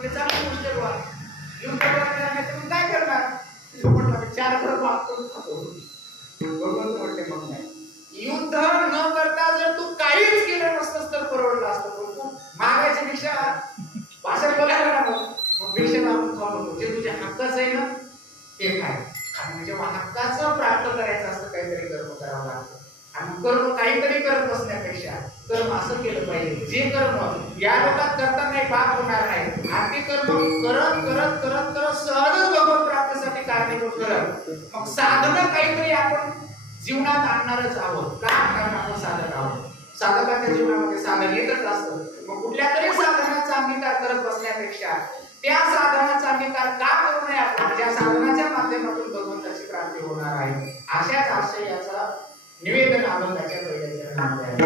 म्हणजे चांगली गोष्ट आहे. युद्ध करणार तुम्ही काय करणार? म्हटलं 4 घर माफ करून खातो. भगवंत म्हटले मग नाही, युद्ध न करता जर तू काहीच केलं नसतंस तर परवडलं असतं. पण तू मागायची भिक्षा भाषा बोलायला ना मग भिक्षा आपण खाऊ नको. जे तुझ्या हक्काचं आहे ना ते खाय. आणि जेव्हा हक्काचं प्राप्त करायचं असतं काहीतरी कर्म करावं लागतं. आणि कर्म काहीतरी करत बसण्यापेक्षा कर्म असं केलं पाहिजे जे कर्म या लोकात करताना पाप होणार नाही. आणि ते कर्म करत करत करत करत सहजच भगवत प्राप्तीसाठी कारणीभूत करत मग साधना काहीतरी आपण जीवनात आणणारच आहोत. का? कारण आपण साधक आहोत. साधकाच्या जीवनामध्ये साधन येतच असतं. मग कुठल्या तरी साधनाचा अंगीकार करत बसण्यापेक्षा त्या साधनाचा अंगीकार का करू नये आपण, ज्या साधनाच्या माध्यमातून भगवंताची प्राप्ती होणार आहे. अशाच आशयाचा निवेदन अभंगाच्या पहिल्या चरणात आहे.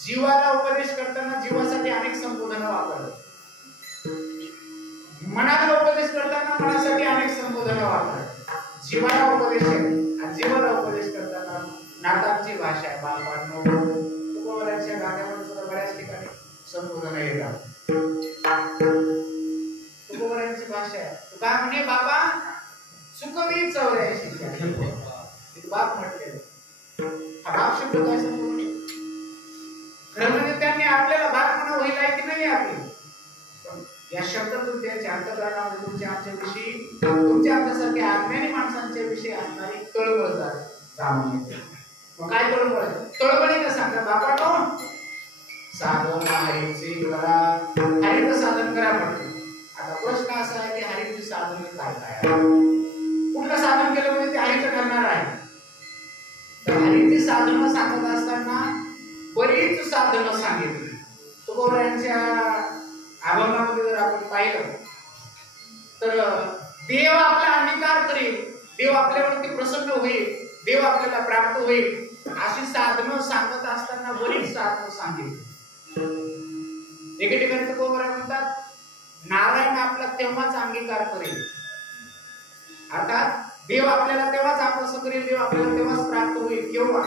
जीवाला उपदेश करताना जीवासाठी अनेक संबोधन वापरतात. मनाला उपदेश करताना मनासाठी अनेक संबोधन वापरतात. जीवाला उपदेश आणि जीवाला उपदेश करताना नाटकाची भाषा आहे. बालपांनो तुकोबराच्या गाण्यावर सुद्धा बऱ्याच ठिकाणी संबोधन येतात. तुकोबराची भाषा आहे. तुका म्हणे बाबा सुखवी 84 बाप म्हटले. हा बाप शब्द काय सांगतो? खरं म्हणजे त्यांनी आपल्याला बाप म्हणा होईल आहे की नाही आपली. या शब्दातून त्यांच्या अंतःकरणामध्ये तुमच्या आमच्याविषयी तुमच्या आमच्यासारख्या अज्ञानी माणसांच्या विषयी असणारी तळमळ जाणून येते. मग काय तळमळ? तळमळीने सांगा बाबा कोण साधन हरीचे करा, हरीचं साधन करा म्हणते. आता प्रश्न असा आहे की हरीचे साधन काय काय? कुठलं साधन केलं म्हणजे ते हरीचं करणार आहे. तर हरीची साधनं सांगत असताना बरीच साधनं सांगितली. तुकोबरायांच्या अभंगामध्ये जर आपण पाहिलं तर देव आपला अंगीकार करेल, देव आपल्यावरती प्रसन्न होईल, देव आपल्याला प्राप्त होईल अशी साधनं सांगत असताना बरीच साधनं सांगितली. एके ठिकाणी तुकोबरा म्हणतात नारायण आपला तेव्हाच अंगीकार करेल, अर्थात देव आपल्याला तेव्हाच आपलं करेल, देव आपल्याला तेव्हाच प्राप्त होईल केव्हा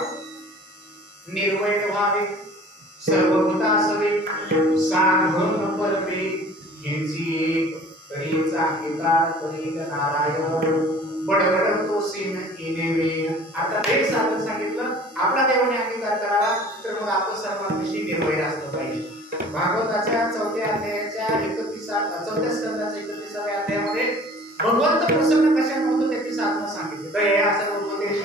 निर्वैर व्हावे, सर्वभूतासवे, साधन परमे, हेची एक तरीचा अंगीकार करील नारायण, बडबड तो सीन इनेवे. आता ते साधन सांगितलं, आपला देवाने अंगीकार करावा तर मग आपण सर्वांविषयी निर्वैर असलं पाहिजे. भागवताच्या 4थ्या अध्यायाच्या 4थ्या स्कंदाच्या 31व्या अध्यायामध्ये भगवंत प्रसन्न कशाने होतो त्याची साधनं सांगितली. दया सर्वोपदेश,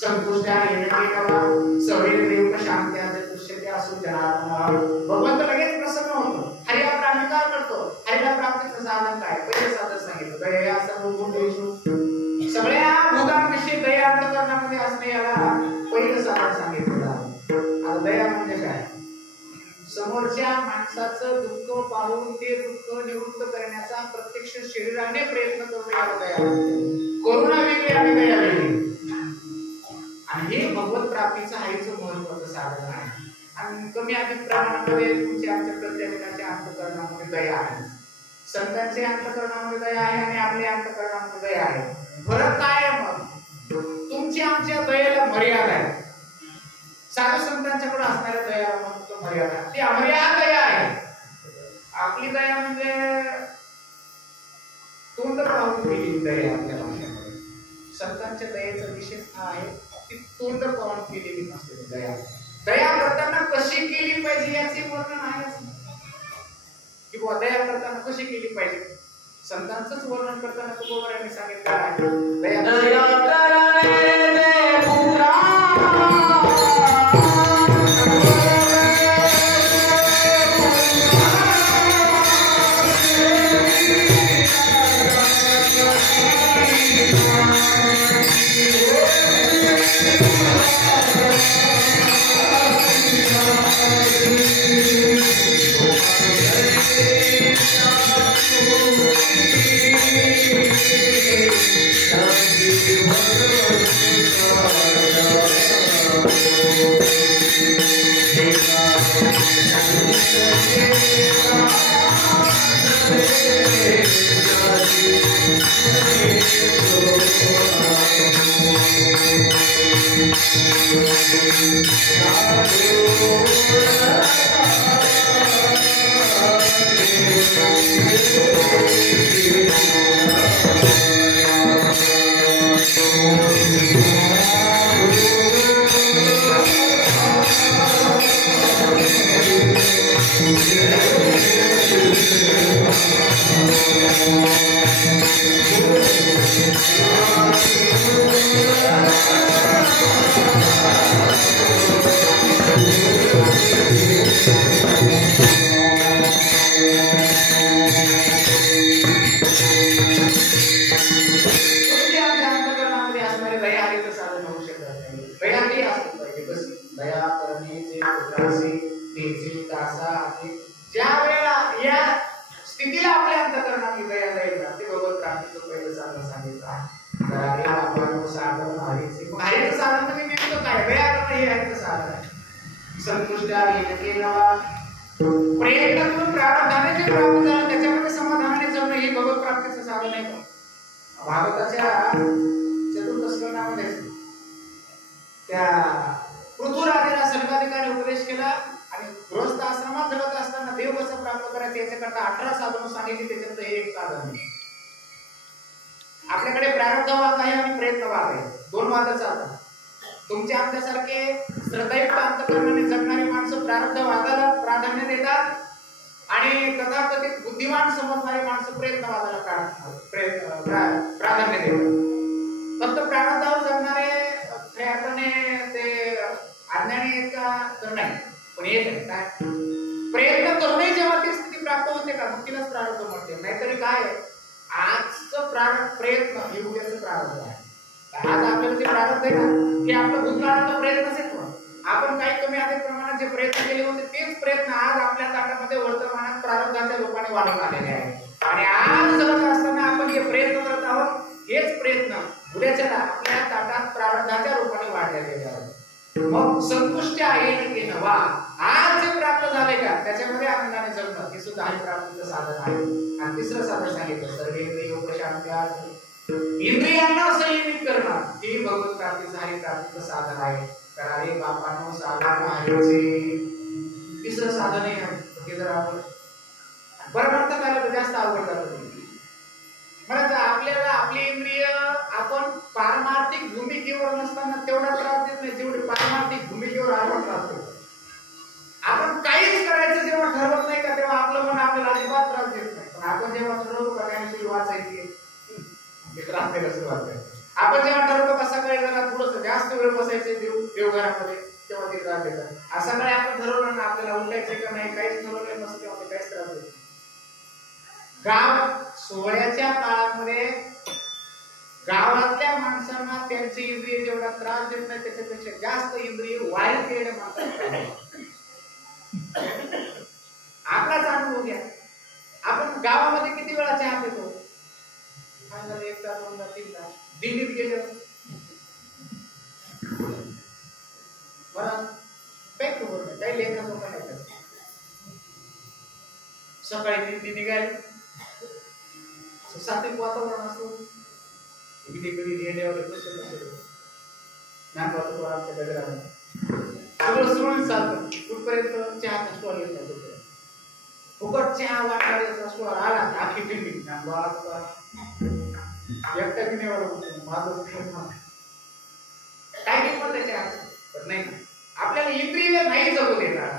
संतुष्ट्या येणकेवा, सवेर देव शांत्या चतुष्यते असु जनार्दना. भगवंत लगेच प्रसन्न होतो, हरी आपला अंगीकार करतो. हरीला प्राप्तीचं साधन काय? पहिले साधन सांगितलं दया सर्वोपदेश, सगळ्या भूतांविषयी दया अंतःकरणामध्ये असणे याला पहिलं साधन सांगितलं. आता दया म्हणजे काय? समोरच्या माणसाचं दुःख पाहून ते दुःख निवृत्त करण्याचा प्रत्यक्ष शरीराने प्रयत्न करून याला दया म्हणते. करुणा वेगळी आणि दया वेगळी. आणि हे भगवत प्राप्तीचं हरीचं महत्वाचं साधन आहे. आणि कमी अधिक प्रमाणामध्ये तुमच्या आमच्या प्रत्येकाच्या अंतःकरणामध्ये दया आहे. संतांच्या अंतःकरणामध्ये दया आहे आणि आपल्या अंतःकरणामध्ये दया आहे. फरक काय आहे? मग तुमच्या आमच्या दयेला मर्यादा आहे. साधू संतांच्याकडे असणाऱ्या दयाला मग मर्यादा, ती अमर्याद दया आहे. आपली दया म्हणजे तोंड पाहून केलेली दया आपल्या भाषेमध्ये. संतांच्या दयेचा विशेष हा आहे की तोंड पाहून केलेली नसते दया. दया करताना कशी केली पाहिजे याचे वर्णन आहेच की बुवा दया करताना कशी केली पाहिजे. संतांचंच वर्णन करताना तुकोबरांनी सांगितलं आहे दया आपल्याकडे प्रारब्धवाद आहे आणि प्रयत्नवाद आहे. दोन वाद चालतात. तुमच्या आमच्यासारखे श्रद्धायुक्त अंतःकरणाने जगणारी माणसं प्रारब्धवादाला प्राधान्य देतात आणि तथाकथित बुद्धिमान समजणारी माणसं प्रयत्नवादाला प्राधान्य देतात. फक्त प्रारब्धावर जगणारे खऱ्या अर्थाने ते अज्ञानी आहेत का तर नाही, पण एक आहे काय प्रयत्न करूनही जेव्हा ती स्थिती प्राप्त होते का मग तिलाच प्रारब्ध म्हणते. नाहीतरी काय आजचं प्रयत्न हे उद्याचं प्रारब्ध आहे. आज आपल्याला जे प्रारब्ध आहे ना ते आपलं भूतकाळातला प्रयत्नच आहे. आपण काही कमी अधिक प्रमाणात जे प्रयत्न केले होते तेच प्रयत्न आज आपल्या ताटामध्ये वर्तमानात प्रारब्धाच्या रूपाने वाढत आलेले आहे. आणि आज जर साधन आहे. आणि तिसरं साधन सांगितलं सर्वेंद्रियोपशांत्या, इंद्रियांना संयमित करणं हे भगवत प्राप्तीचं हरी प्राप्तीचं साधन आहे. तर अरे बापांनो साधन आहेचे तिसरं साधन आहे. हे जर आपण परमार्थ करायला तर जास्त अवघड जातं. म्हणजे आपल्याला आपली इंद्रिय आपण पारमार्थिक भूमिकेवर नसताना तेवढा त्रास देत नाही जेवढे पारमार्थिक भूमिकेवर आपण त्रास देतो. आपण काहीच करायचं जेव्हा ठरवत नाही का तेव्हा आपलं मन आपल्याला अजिबात त्रास देत नाही. पण आपण जेव्हा ठरवतो का काही वाचायची त्रास द्यायला सुरुवात करतो. आपण जेव्हा ठरवतो का सकाळी जरा थोडंसं जास्त वेळ बसायचे देवघरामध्ये तेव्हा ते त्रास देतात. असं काही आपण ठरवलं ना आपल्याला उठायचं का नाही काहीच ठरवलं नसतं तेव्हा ते काहीच त्रास देत. गाव सोहळ्याच्या काळामध्ये गावातल्या माणसांना त्यांची इंद्रिय जेवढा त्रास देत नाही त्याच्यापेक्षा जास्त इंद्रिय वाईट केलेल्या माणसांना. आपलाच अनुभव घ्या. आपण गावामध्ये किती वेळा चहा पितो? एक तास, 2 तास, 3 तास. दिल्लीत गेले बरं काही खबर नाही, काही लेखा लोक नाही. सकाळी दिल्ली निघाली सात्विक वातावरण असतो. कधी कधी देण्यावर आमच्या गजरामध्ये सगळं चालतं. कुठपर्यंत चहाचा स्टॉल येत नाही. फुकट चहा वाटणाऱ्याचा स्टॉल आला आखी दिल्ली एकट्या पिण्यावर माझं काय किंमत त्याची आहे पण नाही. आपल्याला इंद्रिय नाही जगू देणार.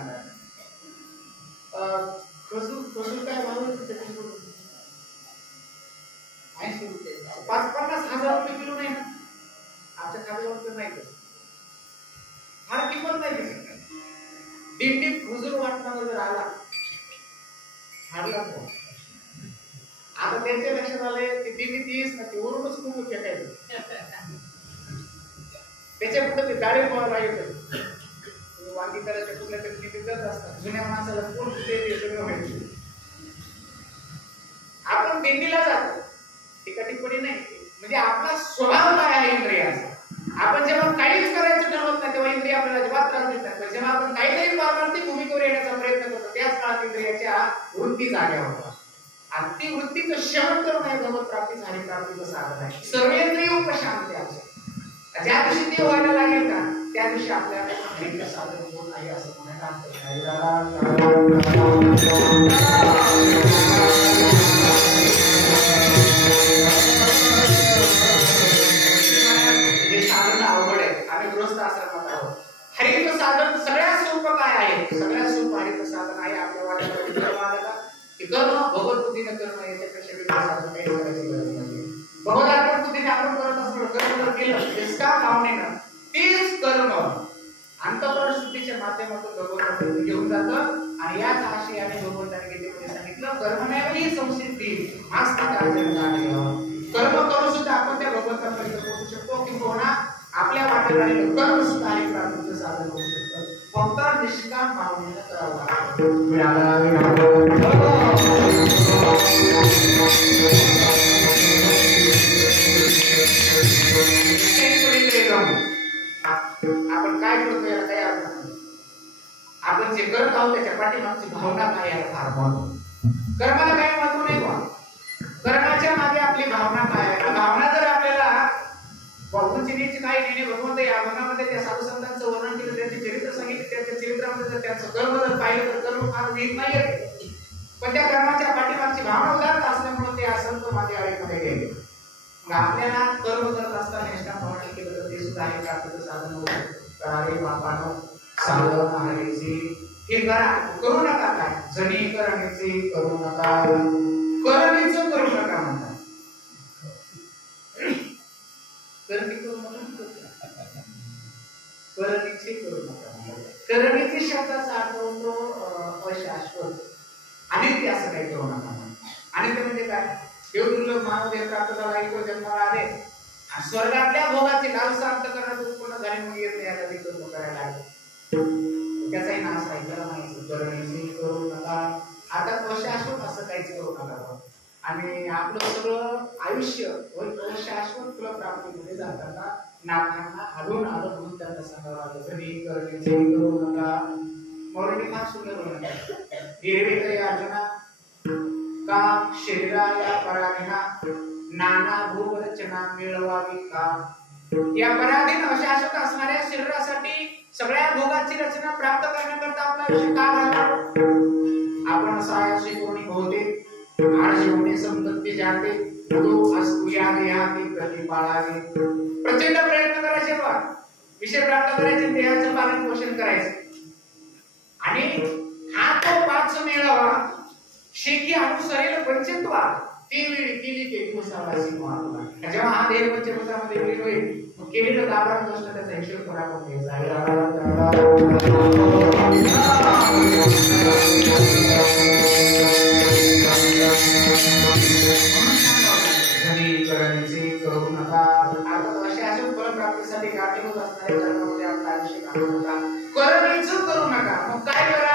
खजूर काय भाव 80 रुपये 50,000 रुपये किलो नाही ना. आमच्या खात्यावर तर नाही फार किंमत नाही. दिंडीत खजूर वाटणारा जर आला हाडला फोन. आता त्यांच्या लक्षात आलंय ते दिल्लीत येईच ना ते वरूनच खूप फेकायचं. त्याच्या पुढे ते डाळी पोहायला येतं. वांगी करायच्या कुठल्या तरी किती जात असतात. जुन्या माणसाला कोण ते सगळं माहिती. आपण दिंडीला जातो टीका टिप्पणी नाही. म्हणजे आपला स्वभाव काय आहे इंद्रियाचा. आपण जेव्हा काहीच करायचं ठरवत नाही तेव्हा इंद्रिय आपल्याला अजिबात त्रास देत नाही. जेव्हा आपण काहीतरी पारमार्थिक भूमिकेवर येण्याचा प्रयत्न करतो त्याच काळात इंद्रियाच्या वृत्ती जाग्या होतात. आणि ती वृत्तीचं शमन करून आहे भगवत प्राप्तीचं हरी प्राप्तीचं साधन आहे. सर्वेंद्रियोपशांती आहे. ज्या दिवशी ते व्हायला लागेल का त्या दिवशी आपल्याला साधन होत आहे असं म्हणायला साधन अवघड आहे. आम्ही गृहस्थ आश्रमात आहोत. हरीचं साधन सगळ्यात सोपं काय आहे? सगळ्यात सोपं हरीचं साधन आहे आपल्या वाट्याला की कर्म भगवत बुद्धीने करणं. याच्यापेक्षा वेगळं साधन काही करायची गरज नाही. भगवत बुद्धीने आपण करत असतो कर्म जर केलं निष्काम भावनेनं तेच कर्म अंतःकरण शुद्धीच्या माध्यमातून भगवंताकडे घेऊन जातं. आणि याच आशयाने भगवंताने गीतेमध्ये सांगितलं कर्मण्यावरही संसिद्धी कर्म करून सुद्धा आपण त्या भगवंतापर्यंत पोहोचू शकतो. किंवा आपल्या वाटेला कर्म सुद्धा हरी प्राप्तीचं साधन होऊ शकतं. फक्त निष्काम भावनेनं करावं आपण काय करतो याला काही अर्थ नाही. आपण जे करत आहोत त्याच्या पाठीमागची भावना काय याला फार महत्व. कर्माला काही महत्व नाही बा. कर्माच्या मागे आपली भावना काय आहे. भावना जर आपल्याला बाबूंची काही नाही भगवंत या मनामध्ये त्या साधू संतांचं वर्णन केलं त्यांचे चरित्र सांगितले. त्यांच्या चरित्रामध्ये जर त्यांचं कर्म जर पाहिलं तर कर्म फार नीट नाहीये. पण त्या कर्माच्या पाठीमागची भावना उदाहरण असल्यामुळे ते असंत माझ्या आळीमध्ये गेले. आपल्याला कर्म करत असताना निष्काम भावना केलं तर ते सुद्धा हरी प्राप्तीचं साधन होऊ शकतं. अरे बापानो साधन हरीची हे करू नका. काय जणी करण्याचे करू नका. करणीचं करू नका म्हणतात. करणी करू नका. करणीचे करू नका. करणीचे शब्दाचा अर्थ होतो अशाश्वत अनित्य असं काही करू नका. अनित्य म्हणजे काय? देव दुर्लभ मानवदेह प्राप्त झाला इको जन्माला आले आणि स्वर्गातल्या भोगाची लालसा अंतःकरणात उत्पन्न झाली मग येत नाही आता ते कर्म करायला लागले. त्याचाही नाश आहे. त्याला नाही करण्याचे करू नका. आता अशाश्वत असं काहीच करू नका. आणि आपलं सगळं आयुष्य अशाश्वत फलप्राप्तीमध्ये जाताना नाकांना आढळून आलं म्हणून त्यांना सांगावं लागलं जरी करण्याचे करू नका. मौर्य फार सुंदर बोलतात. हिरवे तरी अर्जुना का शरीरा या पराधीना नाना भोग रचना मिळवावी का? या पराधीन अशाश्वत असणाऱ्या शरीरासाठी सगळ्या भोगाची रचना प्राप्त करण्याकरता आपला आयुष्य का घालवतो? आपण सायाशी कोणी बहुतेक आळशी होणे संपत्ती जाते तो असुया देहाती कधी पाळावे. प्रचंड प्रयत्न करायचे बा विषय प्राप्त करायचे, देहाचं पालन पोषण करायचं आणि हा तो पाच मेळावा शेकी अनुसरेल पंचत्वा ती वेळी केली ते दिवसावासी महात्मा. जेव्हा हा देह पंचभूतामध्ये विलीन होईल मग केलेलं गाभरान दोष त्याचा हिशोब करावा करू नका. अर्थात अशा अशा फलप्राप्तीसाठी कारणीभूत असणाऱ्या कर्मामध्ये आपला आयुष्य घालवू नका, करण्याचं करू नका. मग काय करा?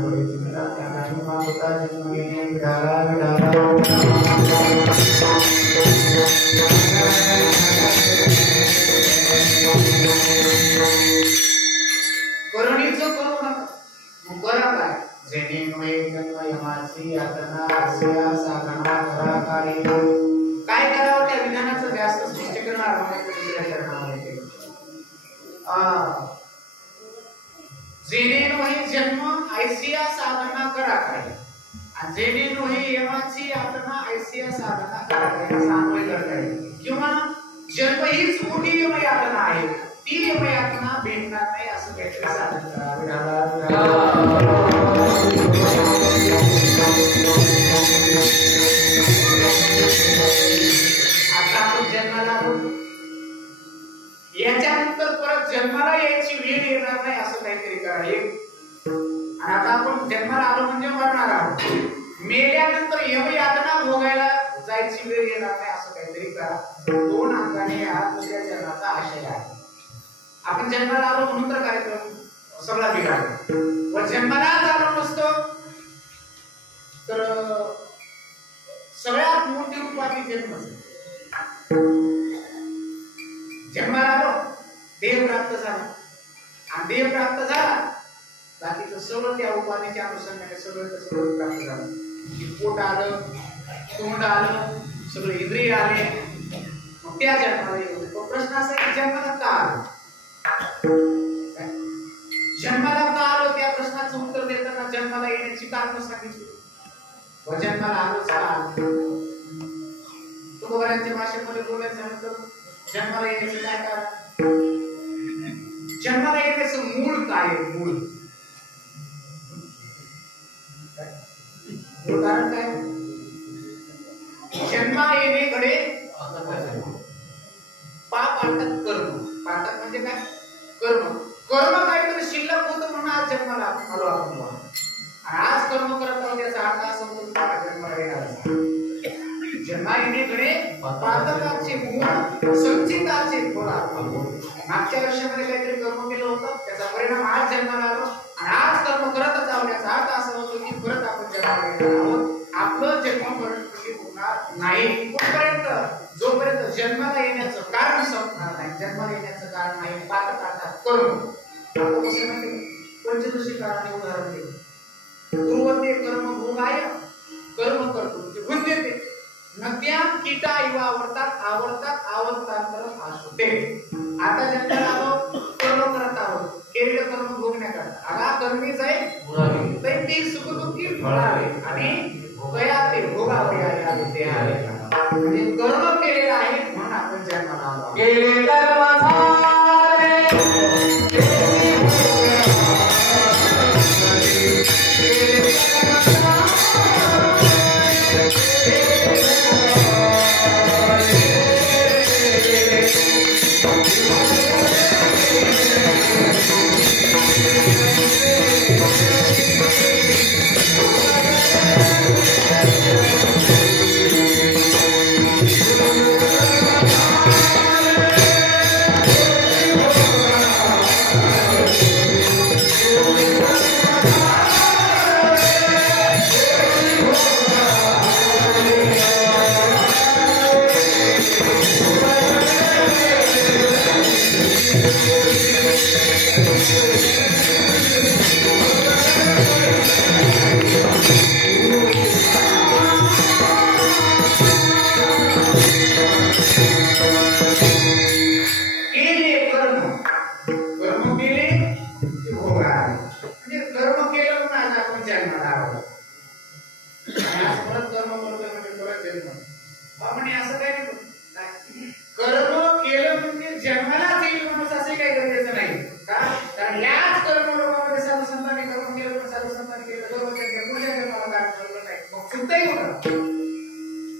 पुढे चिंता त्याने माता जन्म घेणे विडाला विडाला करुणीचं करू नका करा काय जेणे नोहे जन्म यमाची यातना आस्या साधना करा कार्य काय करावं त्या विधानाचं जास्त स्पष्टीकरण आरंभाच्या दुसऱ्या चरणामध्ये केलं जेणे नोहे जन्म ऐसिया साधना करा काय आणि जेणे नोहे यमाची यातना ऐसिया साधना करा काय असा अन्वय करता येईल किंवा जन्म हीच मोठी यमयातना आहे ती यमयातना भेटणार नाही असं काहीतरी साधन करावे आता आपण जन्माला आलो याच्यानंतर परत जन्माला यायची वेळ येणार नाही असं काहीतरी करा आणि आता आपण जन्माला आलो म्हणजे मरणार आहोत मेल्यानंतर यमयातना भोगायला जायची वेळ येणार नाही असं काहीतरी करा दोन अंगाने या दुसऱ्या जन्माचा आशय आहे आपण जन्माला आलो म्हणून तर कार्यक्रम सगळा बिघडला व जन्माला आलो नसतो तर सगळ्यात मोठी उपाधी जन्म जन्माला आलो देह प्राप्त झाला आणि देह प्राप्त झाला बाकीचं सगळं त्या उपाधीच्या अनुषंगाने सगळं प्राप्त झालं पोट आलं तोंड आलं सगळे इंद्रिय आले मग त्या जन्माला येऊ प्रश्न असा आहे की जन्माला का आलो जन्माला का आलो त्या प्रश्नाचं उत्तर देताना जन्माला येण्याची कारण सांगितली व जन्माला आलोच का तुकोबारांच्या भाषेमध्ये बोलायचं झालं तर जन्माला येण्याचं काय कारण जन्माला येण्याचं मूळ काय मूळ कारण काय जन्मा येणेकडे पाप आणतात कर्म पापात म्हणजे काय कर्म कर्म काहीतरी शिल्लक होतं म्हणून आज जन्माला आलो आपण आणि आज कर्म करत आहोत याचा अर्थ असा होतो की जन्माला येणार जन्मा येणेकडे पातकाचे मूळ संचिताचे फळ मागच्या वर्षामध्ये काहीतरी कर्म केलं होतं त्याचा परिणाम आज जन्माला आलो आणि आज कर्म करतच आहोत याचा अर्थ असा होतो की परत आपण जन्माला येणार आहोत आपलं जन्म परत होणार नाही तोपर्यंत जोपर्यंत जन्माला येण्याचं कारण संपणार नाही जन्माला येण्याचं कारण नाही पातक अर्थात कर्म आता कसं म्हणते पंचदशी काळाने उदाहरण दिलं पूर्वते कर्म भोगाय कर्म करतो म्हणजे गुण देते नद्या कीटा इवा आवरतात आवरतात आवरतांतर आसुते आता जन्माला आलो कर्म करत आहोत केलेलं कर्म भोगण्याकरता आला कर्मी जाईल भोगावे दैतिक सुख दुःखी भोगावे आणि भोगया ते भोगावे या देहावे म्हणजे कर्म केलेलं आहे म्हणून आपण जन्माला आलो केले कर्म झाले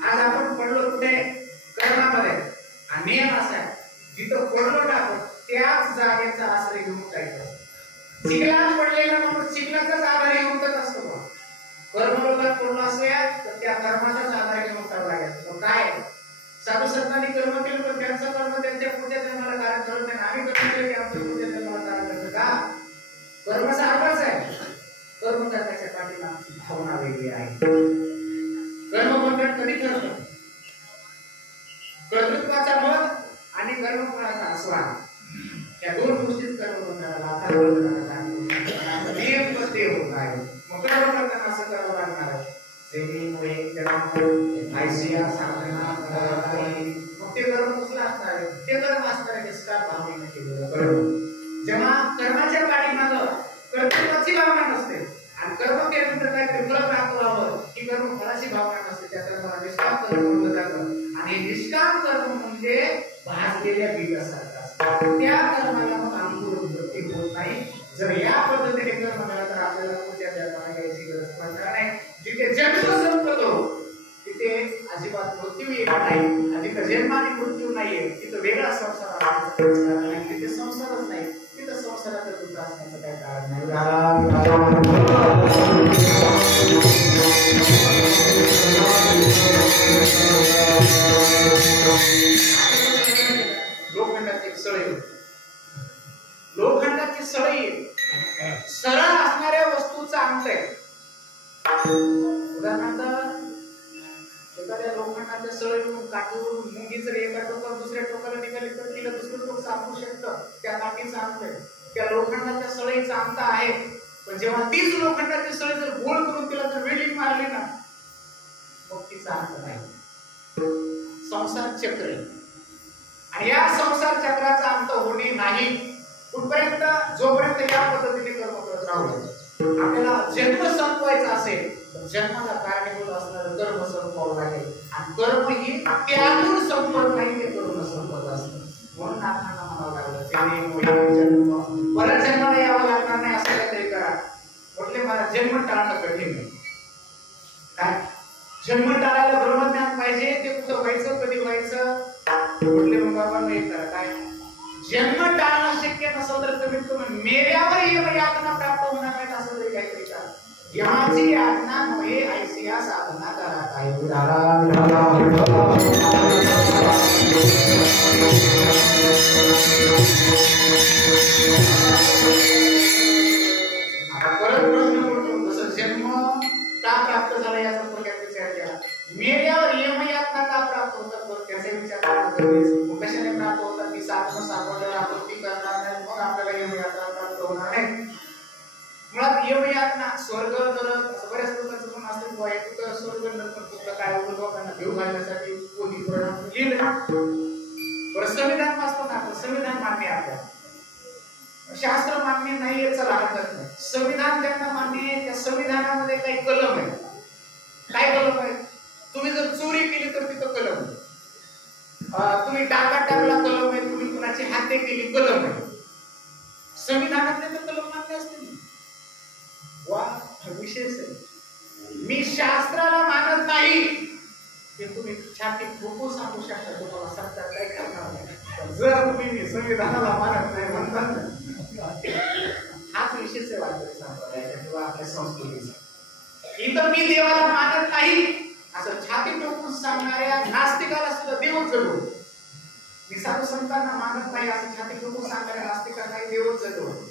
आज आपण पडलो कुठे कर्मामध्ये आणि नियम असा आहे जिथं पडलो ना त्याच जागेचा आश्रय घेऊन जायचं चिखलात पडलेला माणूस चिखलाचाच आधार घेऊन जात असतो कर्मलोकात पडलो असेल तर त्या कर्माचाच आधार घेऊन जावं लागेल काय त्याच्या पाठीमागची भावना वेगळी आहे. कर्मबंधन कधी ठरतं? कर्तृत्वाचा मत आणि कर्मफळाचा आस्वाद या दोन गोष्टीच कर्मबंधनाला आधार नेमकं ते होत आहे. मग कर्मबंधन असं करावं लागणार आहे. सेवेमुळे आयसिया साधना मग ते कर्म कसलं असणार आहे? ते कर्म असणार आहे निष्काम भावनेने केलेलं कर्म. जेव्हा कर्माच्या पाठीमागं कर्तृत्वाची भावना नसते आणि कर्म केल्यानंतर काय ते फळ प्राप्त व्हावं ही कर्म फळाची भावना नसते, त्या कर्माला निष्काम कर्म म्हटलं जातं. आणि निष्काम कर्म म्हणजे भाजलेल्या बीजासारखं असतं. त्या कर्माला मग अंकुर वृत्ती होत नाही. जर या पद्धतीने कर्म केलं तर आपल्याला पुढच्या जन्माला यायची गरज पडणार नाही. जिथे जन्म संपतो तिथे अजिबात मृत्यू येत नाही. आणि जिथे जन्म आणि मृत्यू नाहीये तिथे वेगळा संसार आहे. तिथे संसारच नाही, तिथे संसारात दुःख असण्याचं काही कारण नाही. लोखंडाची सळई, लोखंडाची सळई सरळ असणाऱ्या वस्तूचा अंत आहे. उदाहरणार्थ एखाद्या लोखंडाच्या सळईवरून काठीवरून मुंगी जर एका टोकावर दुसऱ्या टोकाला निघाली तर तिला दुसरं टोक सापडू शकतं. त्या काठीचा अंत आहे, त्या लोखंडाच्या सळईचा अंत आहे. पण जेव्हा तीच लोखंडाची सळई जर गोल करून तिला जर वेल्डिंग मारली ना मग तिचा अंत नाही. संसार चक्र आहे आणि या संसार चक्राचा अंत होणे नाही कुठपर्यंत? जोपर्यंत या पद्धतीने कर्म करत राहू. आपल्याला जन्म संपवायचा असेल तर जन्माला कारणीभूत असणारं कर्म संपवावं लागेल. आणि कर्म ही त्यातून संपत नाही, ते कर्म संपत असतं. म्हणून नाथांना म्हणावं लागलं परत जन्माला यावं लागणार नाही असं काहीतरी करा. म्हटले मला जन्म टाळणं कठीण आहे. काय जन्म टाळायला ब्रह्मज्ञान पाहिजे, ते कुठं व्हायचं कधी व्हायचं? म्हटले मग बाबा नाही करा. काय जन्म टाळणं शक्य नसेल तर कमीत कमी मेल्यावर यमयातना प्राप्त होणार नाहीत असं तरी काहीतरी करा. यमाची यातना नव्हे ऐसिया साधना करा. काय आता परत प्रश्न पडतो तसं जन्म का प्राप्त झाला याचा थोडक्यात विचार केला. मेल्यावर यमयातना का प्राप्त होतात बघ त्याचा विचार करायचा. कशाने प्राप्त होतात? ती साधनं सापडल्यावर आपण ती करणार नाही, मग आपल्याला यमयातना प्राप्त होणार नाही. मुळात यमयातना स्वर्ग नरक असं बऱ्याच लोकांचं पण असतं किंवा एक स्वर्ग नरक कुठलं काय लोकांना घेऊ घालण्यासाठी कोणी पुराणात लिहिलं. बरं संविधान वाचतो ना आपण, संविधान मान्य आहे आपल्याला, शास्त्र मान्य नाही याचा हरकत नाही. संविधान ज्यांना मान्य आहे त्या संविधानामध्ये काही कलम आहे. काय कलम आहे? तुम्ही जर चोरी केली तर तिथं कलम आहे. तुम्ही डाका टाकला कलम आहे. तुम्ही कुणाची हत्या केली कलम आहे. संविधानातले तर कलम मान्य असतील. वा विशेष आहे. मी शास्त्राला मानत नाही हे तुम्ही छाती फुकून सांगू शकता. तुम्हाला सरकार काय करणार नाही. जर तुम्ही संविधानाला मानत नाही म्हणतात हाच विशेष आहे वाटतं संप्रदायाचा किंवा आपल्या संस्कृतीचा. इथं मी देवाला मानत नाही असं छाती टोकून सांगणाऱ्या नास्तिकाला सुद्धा देवच जगवतो. मी साधू संतांना मानत नाही असं छाती टोकून सांगणाऱ्या नास्तिकांना देवच जगवतो.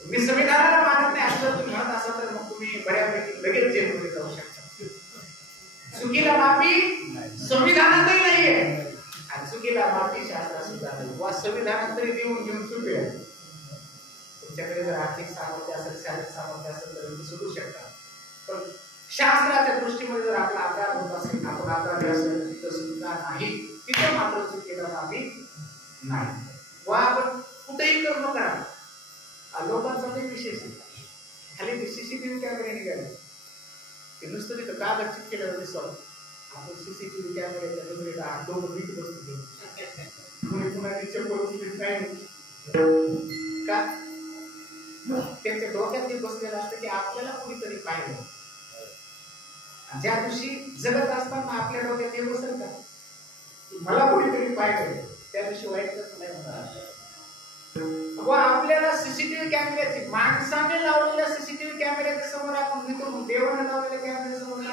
मी संविधानाला मानत नाही असं तुम्ही म्हणत असाल तर मग तुम्ही बऱ्यापैकी लगेच जेलमध्ये जाऊ शकता. चुकीला माफी संविधानातही नाहीये आणि चुकीला माफी शास्त्रात सुद्धा नाही. वा संविधानात तरी देऊन घेऊन सुटूया. तुमच्याकडे जर आर्थिक सामर्थ्य असेल, शारीरिक सामर्थ्य असेल तर तुम्ही सुटू शकता. पण शास्त्राच्या दृष्टीमध्ये जर आपला अपराध होत असेल, आपण अपराधी असेल तिथं सुद्धा नाही. तिथं मात्र चुकीला माफी नाही. वा आपण कुठेही कर्म करा. लोकांचा ते विशेष आहे. खाली सीसीटीव्ही कॅमेरे निघाले ते नुसतं तिथं कागद चिटकेल्यावर दिसतं. आपण सीसीटीव्ही कॅमेऱ्याच्या नजरेला दोन वीट बसतो. कोणी कुणाची चप्पल उचलत नाही का? त्यांच्या डोक्यात ते बसलेलं असतं की आपल्याला कोणीतरी पाहिलं. ज्या दिवशी जगत असताना आपल्या डोक्यात हे बसेल का मला कोणीतरी पाहिलं, त्या दिवशी वाईट नाही होणार. व आपल्याला सीसीटीव्ही कॅमेऱ्याची माणसाने लावलेल्या सीसीटीव्ही कॅमेऱ्याच्या समोर आपण विकून देवाने लावलेल्या कॅमेऱ्या समोर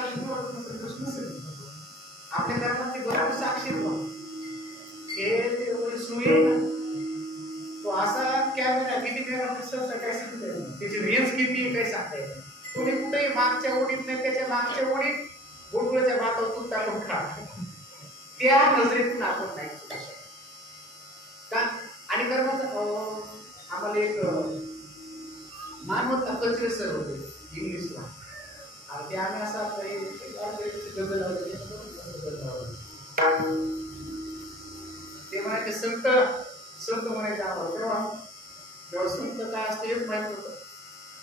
आपल्या कर्माची बरोबर साक्षी हे सुये तो असा कॅमेरा किती मेगापिक्सलचा काय सांगता येईल, त्याची रेंज किती आहे काय सांगता येईल. तुम्ही कोणतंही मागच्या ओढीत नाही त्याच्या मागच्या ओढीत गुडगुळ्याच्या भातावर तूप टाकून खा, त्या नजरेतून आपण नाही सुटू शकत का. आणि कर्माचं आम्हाला एक मानवता कचरे सर होते इंग्लिशला, आणि ते आम्ही असं गजल ते म्हणायचे संत संत म्हणायचे आम्हाला. तेव्हा संत काय असते हेच माहित होतं.